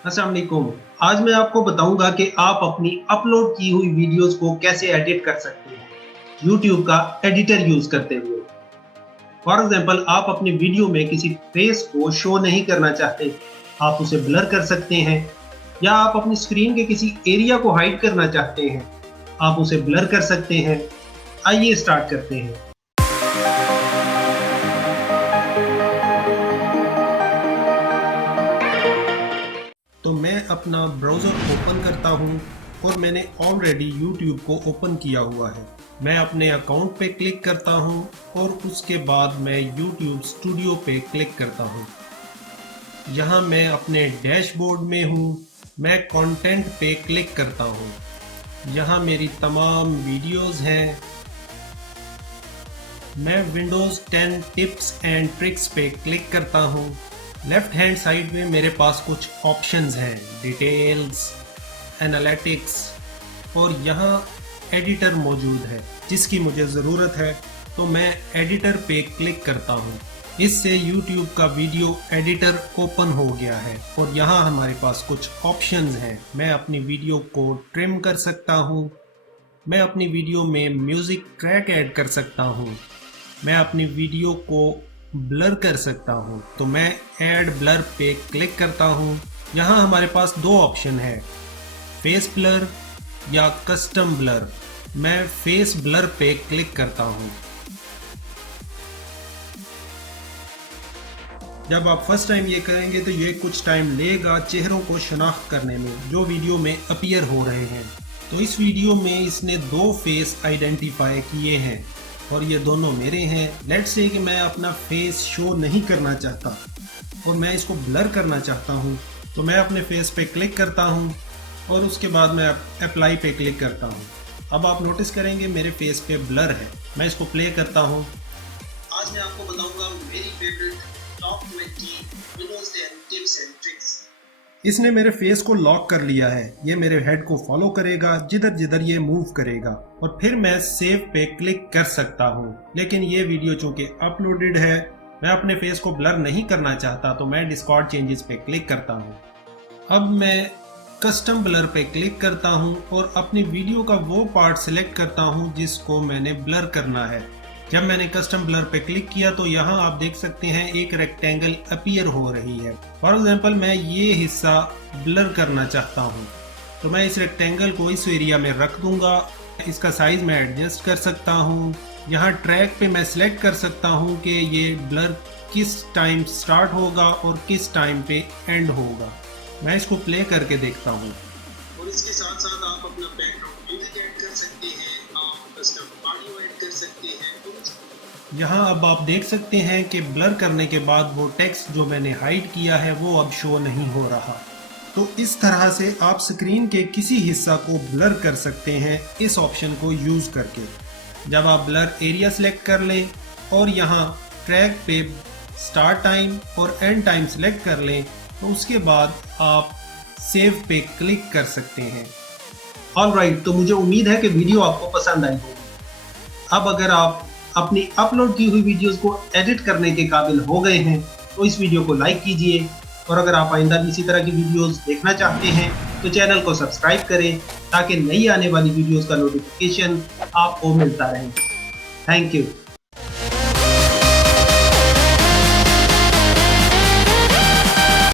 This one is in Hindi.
अस्सलाम वालेकुम। आज मैं आपको बताऊंगा कि आप अपनी अपलोड की हुई वीडियोस को कैसे एडिट कर सकते हैं यूट्यूब का एडिटर यूज करते हुए। फॉर एग्जांपल, आप अपनी वीडियो में किसी फेस को शो नहीं करना चाहते, आप उसे ब्लर कर सकते हैं, या आप अपनी स्क्रीन के किसी एरिया को हाइड करना चाहते हैं, आप उसे ब्लर कर सकते हैं। आइए स्टार्ट करते हैं। तो मैं अपना ब्राउज़र ओपन करता हूँ और मैंने ऑलरेडी यूट्यूब को ओपन किया हुआ है। मैं अपने अकाउंट पे क्लिक करता हूँ और उसके बाद मैं यूट्यूब स्टूडियो पे क्लिक करता हूँ। यहाँ मैं अपने डैशबोर्ड में हूँ। मैं कंटेंट पे क्लिक करता हूँ। यहाँ मेरी तमाम वीडियोस हैं। मैं विंडोज़ 10 टिप्स एंड ट्रिक्स पे क्लिक करता हूँ। लेफ्ट हैंड साइड में मेरे पास कुछ ऑप्शंस हैं, डिटेल्स, एनालिटिक्स, और यहाँ एडिटर मौजूद है जिसकी मुझे ज़रूरत है, तो मैं एडिटर पे क्लिक करता हूँ। इससे YouTube का वीडियो एडिटर ओपन हो गया है और यहाँ हमारे पास कुछ ऑप्शंस हैं। मैं अपनी वीडियो को ट्रिम कर सकता हूँ। मैं अपनी वीडियो में म्यूज़िक ट्रैक ऐड कर सकता हूँ। मैं अपनी वीडियो को ब्लर कर सकता हूँ, तो मैं ऐड ब्लर पे क्लिक करता हूँ। यहाँ हमारे पास दो ऑप्शन है, फेस ब्लर या कस्टम ब्लर। मैं फेस ब्लर पे क्लिक करता हूँ। जब आप फर्स्ट टाइम ये करेंगे तो ये कुछ टाइम लेगा चेहरों को शनाख्त करने में जो वीडियो में अपीयर हो रहे हैं। तो इस वीडियो में इसने दो फेस आइडेंटिफाई किए हैं और ये दोनों मेरे हैं। लेट्स से कि मैं अपना फेस शो नहीं करना चाहता और मैं इसको ब्लर करना चाहता हूँ, तो मैं अपने फेस पे क्लिक करता हूँ और उसके बाद मैं अप्लाई पे क्लिक करता हूँ। अब आप नोटिस करेंगे मेरे फेस पे ब्लर है। मैं इसको प्ले करता हूँ। आज मैं आपको बताऊंगा मेरी favourite top 20 Windows 10 tips and tricks. इसने मेरे फेस को लॉक कर लिया है। ये मेरे हेड को फॉलो करेगा जिधर जिधर ये मूव करेगा और फिर मैं सेव पे क्लिक कर सकता हूँ। लेकिन ये वीडियो चूंकि अपलोडेड है, मैं अपने फेस को ब्लर नहीं करना चाहता, तो मैं डिस्कॉर्ड चेंजेस पे क्लिक करता हूँ। अब मैं कस्टम ब्लर पे क्लिक करता हूँ और अपनी वीडियो का वो पार्ट सिलेक्ट करता हूँ जिसको मैंने ब्लर करना है। जब मैंने कस्टम ब्लर पे क्लिक किया तो यहाँ आप देख सकते हैं एक रेक्टेंगल अपीयर हो रही है। फॉर एग्जांपल, मैं ये हिस्सा ब्लर करना चाहता हूँ, तो मैं इस रेक्टेंगल को इस एरिया में रख दूंगा। इसका साइज मैं एडजस्ट कर सकता हूँ। यहाँ ट्रैक पे मैं सिलेक्ट कर सकता हूँ कि ये ब्लर किस टाइम स्टार्ट होगा और किस टाइम पे एंड होगा। मैं इसको प्ले करके देखता हूँ। और इसके साथ साथ आप अपना बैकग्राउंड म्यूजिक ऐड कर सकते हैं, आप कस्टम ऑडियो ऐड कर सकते हैं। यहाँ अब आप देख सकते हैं कि ब्लर करने के बाद वो टेक्स्ट जो मैंने हाइड किया है वो अब शो नहीं हो रहा। तो इस तरह से आप स्क्रीन के किसी हिस्सा को ब्लर कर सकते हैं इस ऑप्शन को यूज करके। जब आप ब्लर एरिया सेलेक्ट कर लें और यहाँ ट्रैक पे स्टार्ट टाइम और एंड टाइम सेलेक्ट कर लें, तो उसके बाद आप सेव पे क्लिक कर सकते हैं। ऑलराइट, तो मुझे उम्मीद है कि वीडियो आपको पसंद आई होगी। अब अगर आप अपनी अपलोड की हुई वीडियोस को एडिट करने के काबिल हो गए हैं तो इस वीडियो को लाइक कीजिए, और अगर आप आइंदा भी इसी तरह की वीडियोस देखना चाहते हैं तो चैनल को सब्सक्राइब करें ताकि नई आने वाली वीडियोस का नोटिफिकेशन आपको मिलता रहे। Thank you.